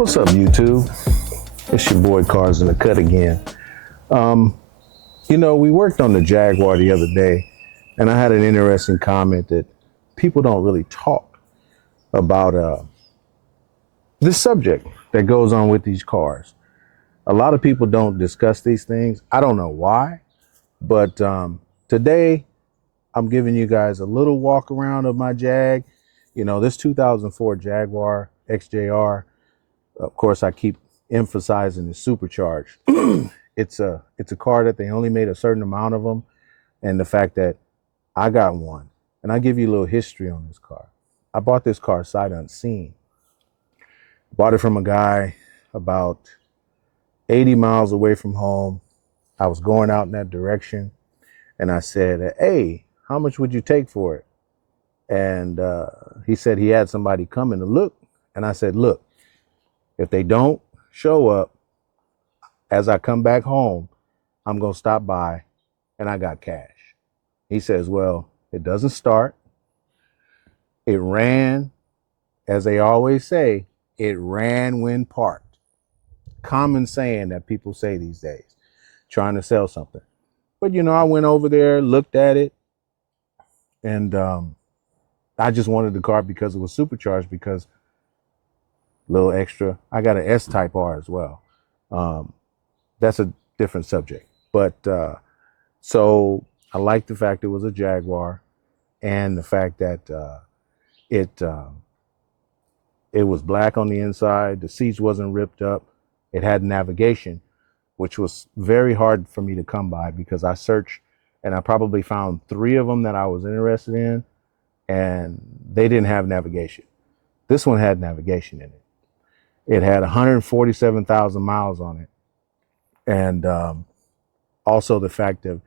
What's up, YouTube? It's your boy Cars in the Cut again. We worked on the Jaguar the other day, and I had an interesting comment that people don't really talk about this subject that goes on with these cars. A lot of people don't discuss these things. I don't know why, but today I'm giving you guys a little walk around of my Jag. This 2004 Jaguar XJR. Of course, I keep emphasizing the Supercharged. It's a car that they only made a certain amount of them, and the fact that I got one. And I'll give you a little history on this car. I bought this car sight unseen. Bought it from a guy about 80 miles away from home. I was going out in that direction, and I said, "Hey, how much would you take for it?" And he said he had somebody coming to look. And I said, "Look, if they don't show up as I come back home, I'm going to stop by, and I got cash." He says, "Well, it doesn't start. It ran, as they always say, it ran when parked." Common saying that people say these days, trying to sell something. But, I went over there, looked at it, and I just wanted the car because it was supercharged, because little extra. I got an S-Type R as well. That's a different subject. But so I like the fact it was a Jaguar, and the fact that it was black on the inside. The seats wasn't ripped up. It had navigation, which was very hard for me to come by, because I searched and I probably found 3 of them that I was interested in, and they didn't have navigation. This one had navigation in it. It had 147,000 miles on it. And also the fact that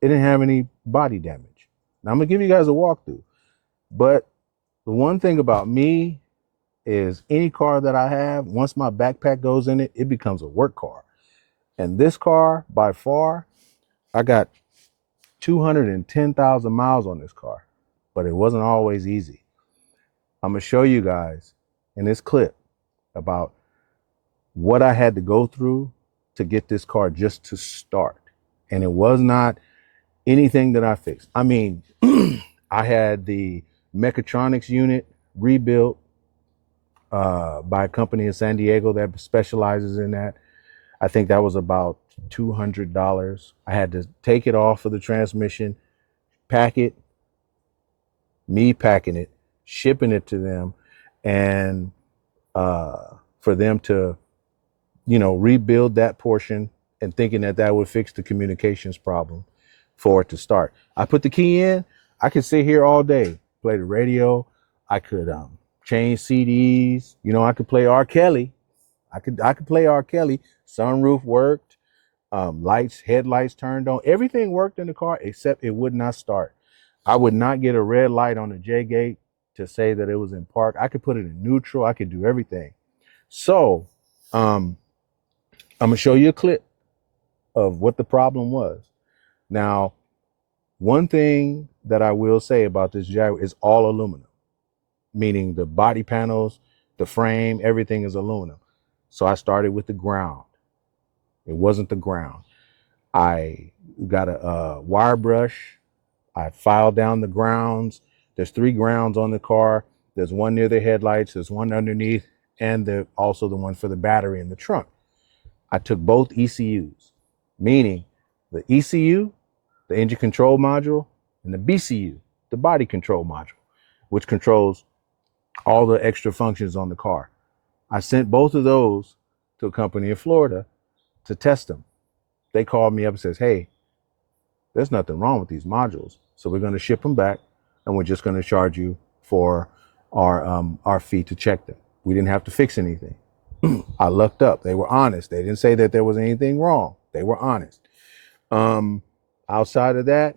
it didn't have any body damage. Now I'm gonna give you guys a walkthrough. But the one thing about me is, any car that I have, once my backpack goes in it, it becomes a work car. And this car, by far, I got 210,000 miles on this car, but it wasn't always easy. I'm gonna show you guys in this clip about what I had to go through to get this car just to start. And it was not anything that I fixed. I mean, I had the mechatronics unit rebuilt by a company in San Diego that specializes in that. I think that was about $200. I had to take it off of the transmission, pack it, me packing it, shipping it to them, and for them to, rebuild that portion, and thinking that that would fix the communications problem for it to start. I put the key in. I could sit here all day, play the radio. I could change CDs. I could play R. Kelly. I could play R. Kelly. Sunroof worked. Headlights turned on. Everything worked in the car, except it would not start. I would not get a red light on the J gate to say that it was in park. I could put it in neutral. I could do everything. So I'm gonna show you a clip of what the problem was. Now, one thing that I will say about this Jaguar is all aluminum, meaning the body panels, the frame, everything is aluminum. So I started with the ground. It wasn't the ground. I got a wire brush. I filed down the grounds. There's 3 grounds on the car. There's one near the headlights. There's one underneath, and also the one for the battery in the trunk. I took both ECUs, meaning the ECU, the engine control module, and the BCU, the body control module, which controls all the extra functions on the car. I sent both of those to a company in Florida to test them. They called me up and says, "Hey, there's nothing wrong with these modules, so we're going to ship them back, and we're just going to charge you for our fee to check them." We didn't have to fix anything. I looked up. They were honest. They didn't say that there was anything wrong. They were honest. Outside of that,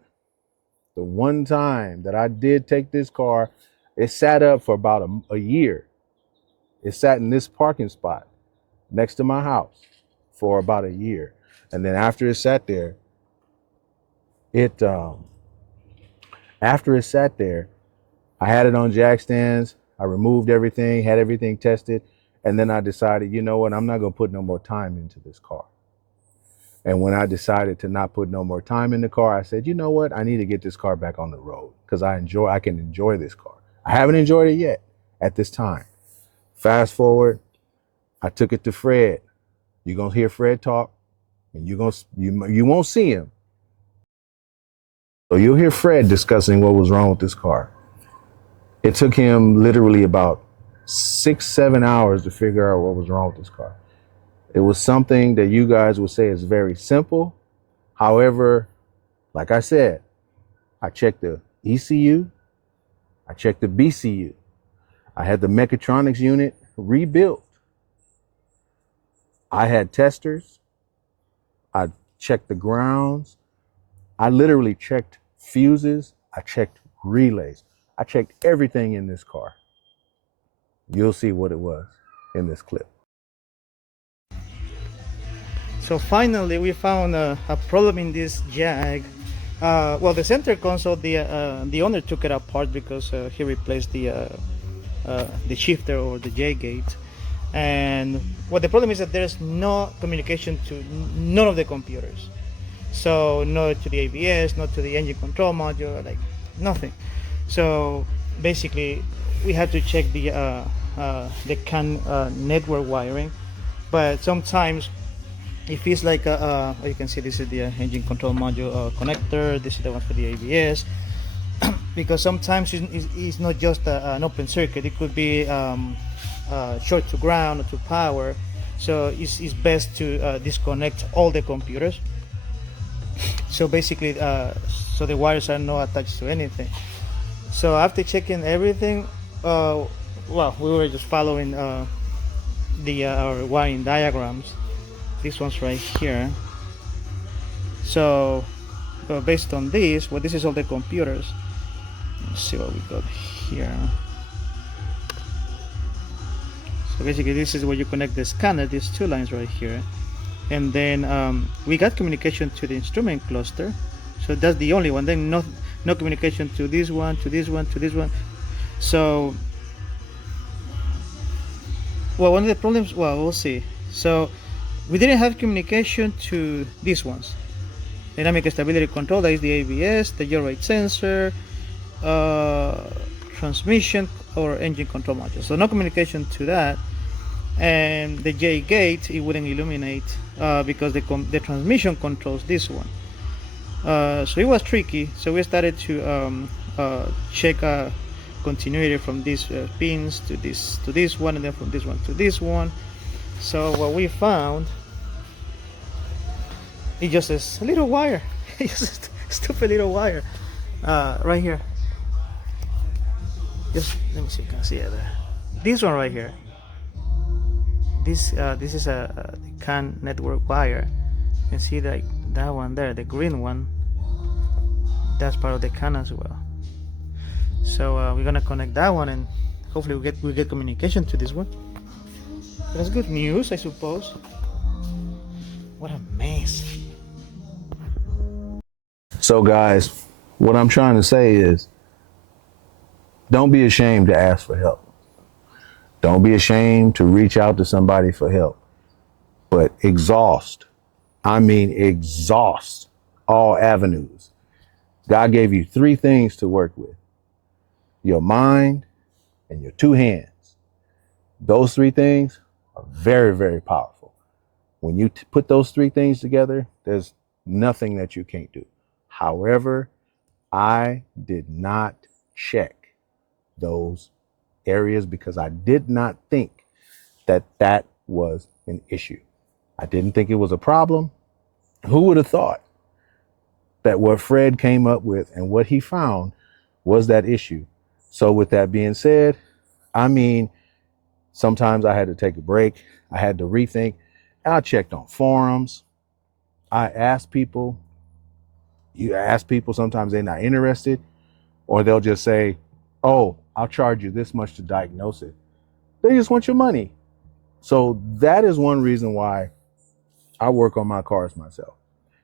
the one time that I did take this car, it sat up for about a year. It sat in this parking spot next to my house for about a year. And then after it sat there, I had it on jack stands. I removed everything, had everything tested, And then I decided, you know what, I'm not going to put no more time into this car. And when I decided to not put no more time in the car, I said, you know what, I need to get this car back on the road because I can enjoy this car. I haven't enjoyed it yet at this time. Fast forward, I took it to Fred. You're going to hear Fred talk, and you won't see him. So you'll hear Fred discussing what was wrong with this car. It took him literally about 6-7 hours to figure out what was wrong with this car. It was something that you guys would say is very simple. However, like I said, I checked the ECU, I checked the BCU. I had the mechatronics unit rebuilt. I had testers. I checked the grounds. I literally checked fuses. I checked relays. I checked everything in this car. You'll see what it was in this clip. So finally we found a problem in this Jag. Well, the center console, the owner took it apart because he replaced the shifter or the J gate. And what the problem is that there's no communication to none of the computers. So not to the ABS, not to the engine control module, like nothing. So basically we had to check the CAN network wiring, but sometimes it feels like you can see this is the engine control module connector, this is the one for the ABS, because sometimes it's not just an open circuit, it could be short to ground or to power. So it's best to disconnect all the computers. So basically, so the wires are not attached to anything. So after checking everything, well, we were just following our wiring diagrams. This one's right here. So based on this, well, this is all the computers. Let's see what we got here. So basically, this is where you connect the scanner, these two lines right here. And then we got communication to the instrument cluster. So that's the only one. Then no communication to this one, to this one, to this one. So, well, one of the problems, well, we'll see. So we didn't have communication to these ones. Dynamic stability control, that is the ABS, the yaw rate sensor, transmission or engine control module. So no communication to that. And the J gate, it wouldn't illuminate because the transmission controls this one. So it was tricky. So we started to check continuity from these pins to this one, and then from this one to this one. So what we found, it just is a little wire. It's just a stupid little wire right here. Just let me see if you can see it there. This one right here. This is a CAN network wire. You can see that one there, the green one. That's part of the CAN as well. So we're gonna connect that one, and hopefully we get communication to this one. That's good news, I suppose. What a mess. So guys, what I'm trying to say is, don't be ashamed to ask for help. Don't be ashamed to reach out to somebody for help. But exhaust all avenues. God gave you 3 things to work with: your mind and your 2 hands. Those 3 things are very, very powerful. When you put those 3 things together, there's nothing that you can't do. However, I did not check those areas because I did not think that was an issue. I didn't think it was a problem. Who would have thought that what Fred came up with and what he found was that issue? So with that being said, sometimes I had to take a break. I had to rethink. I checked on forums. I asked people. You ask people, sometimes they're not interested, or they'll just say, oh, I'll charge you this much to diagnose it. They just want your money. So that is one reason why I work on my cars myself.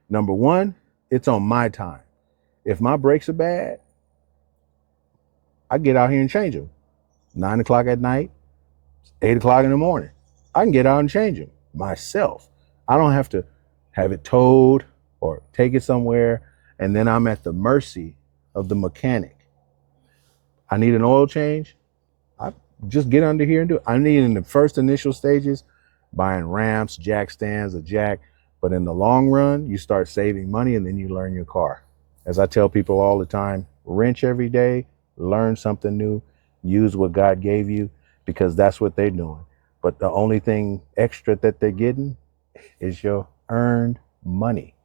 Number one, it's on my time. If my brakes are bad, I get out here and change them. 9 o'clock at night, 8 o'clock in the morning. I can get out and change them myself. I don't have to have it towed or take it somewhere, and then I'm at the mercy of the mechanic. I need an oil change. I just get under here and do it. I need in the first initial stages, buying ramps, jack stands, a jack. But in the long run, you start saving money and then you learn your car. As I tell people all the time, wrench every day, learn something new, use what God gave you, because that's what they're doing. But the only thing extra that they're getting is your earned money.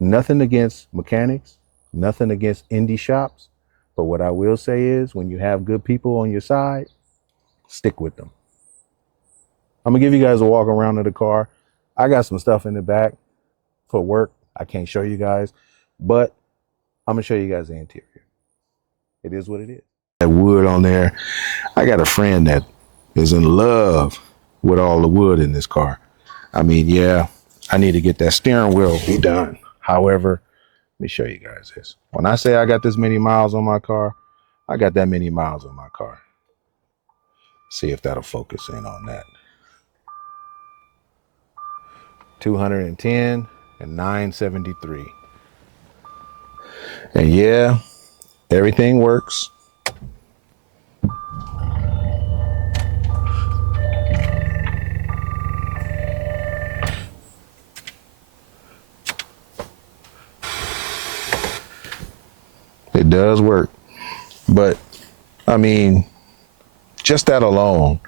Nothing against mechanics, nothing against indie shops. But what I will say is when you have good people on your side, stick with them. I'm gonna give you guys a walk around of the car. I got some stuff in the back for work. I can't show you guys, but I'm gonna show you guys the interior. It is what it is. That wood on there. I got a friend that is in love with all the wood in this car. I mean, yeah, I need to get that steering wheel be done. However, let me show you guys this. When I say I got this many miles on my car, I got that many miles on my car. See if that'll focus in on that. 210 and 973. And yeah, everything works. It does work. But I mean, just that alone,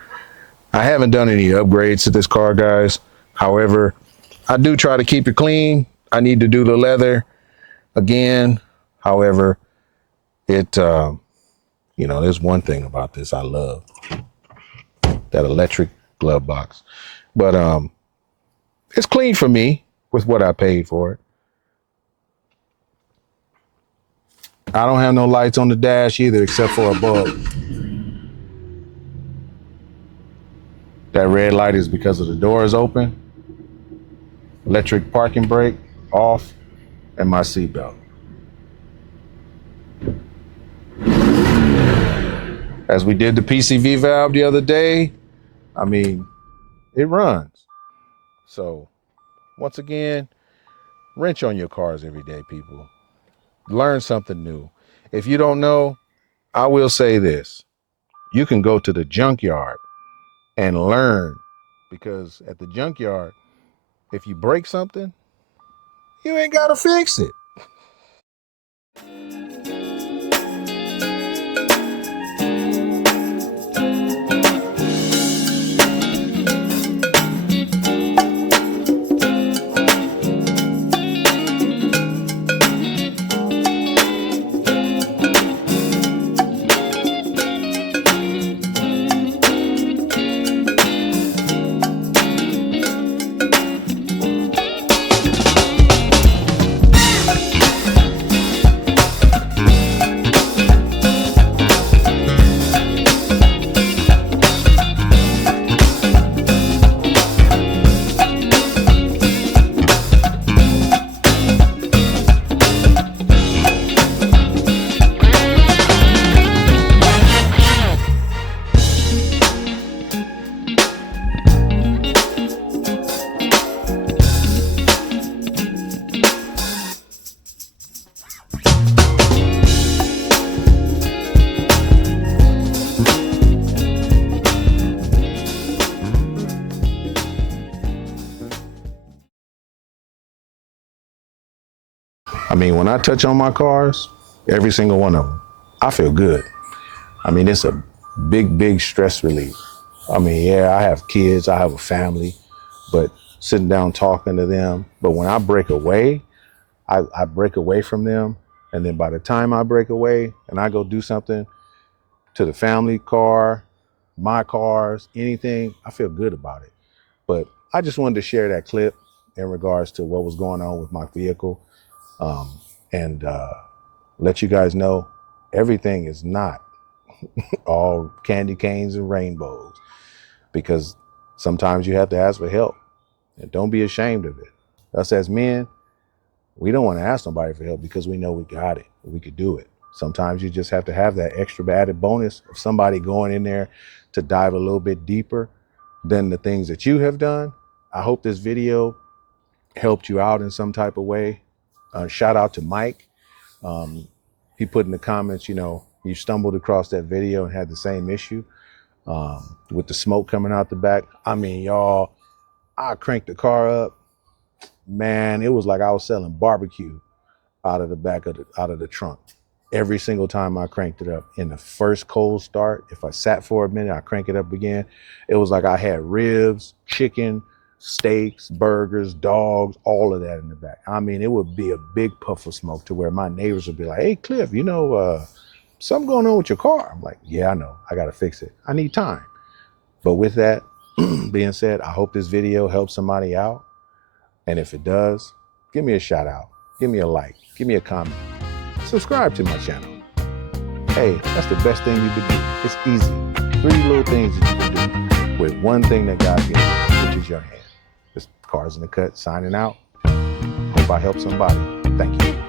I haven't done any upgrades to this car, guys. However, I do try to keep it clean. I need to do the leather again. However, it, you know, there's one thing about this I love, that electric glove box. But it's clean for me with what I paid for it. I don't have no lights on the dash either, except for a bulb. That red light is because of the doors open, electric parking brake off, and my seatbelt. As we did the PCV valve the other day, I mean, it runs. So once again, wrench on your cars every day, people. Learn something new. If you don't know, I will say this. You can go to the junkyard and learn, because at the junkyard, if you break something, you ain't gotta fix it. I mean, when I touch on my cars, every single one of them, I feel good. I mean, it's a big, big stress relief. I mean, yeah, I have kids, I have a family, but sitting down talking to them. But when I break away, I break away from them. And then by the time I break away and I go do something to the family car, my cars, anything, I feel good about it. But I just wanted to share that clip in regards to what was going on with my vehicle. And let you guys know everything is not all candy canes and rainbows, because sometimes you have to ask for help, and don't be ashamed of it. Us as men, we don't want to ask nobody for help because we know we got it, we could do it. Sometimes you just have to have that extra added bonus of somebody going in there to dive a little bit deeper than the things that you have done. I hope this video helped you out in some type of way. Shout out to Mike. He put in the comments, you know, you stumbled across that video and had the same issue with the smoke coming out the back. I mean, y'all, I cranked the car up. Man, it was like I was selling barbecue out of the back of the trunk. Every single time I cranked it up. In the first cold start, if I sat for a minute, I crank it up again. It was like I had ribs, chicken, steaks, burgers, dogs, all of that in the back. I mean, it would be a big puff of smoke to where my neighbors would be like, hey, Cliff, you know, something going on with your car. I'm like, yeah, I know. I got to fix it. I need time. But with that being said, I hope this video helps somebody out. And if it does, give me a shout out. Give me a like. Give me a comment. Subscribe to my channel. Hey, that's the best thing you can do. It's easy. 3 little things that you can do with one thing that God gave you, which is your hand. This Cars in the Cut signing out. Hope I helped somebody. Thank you.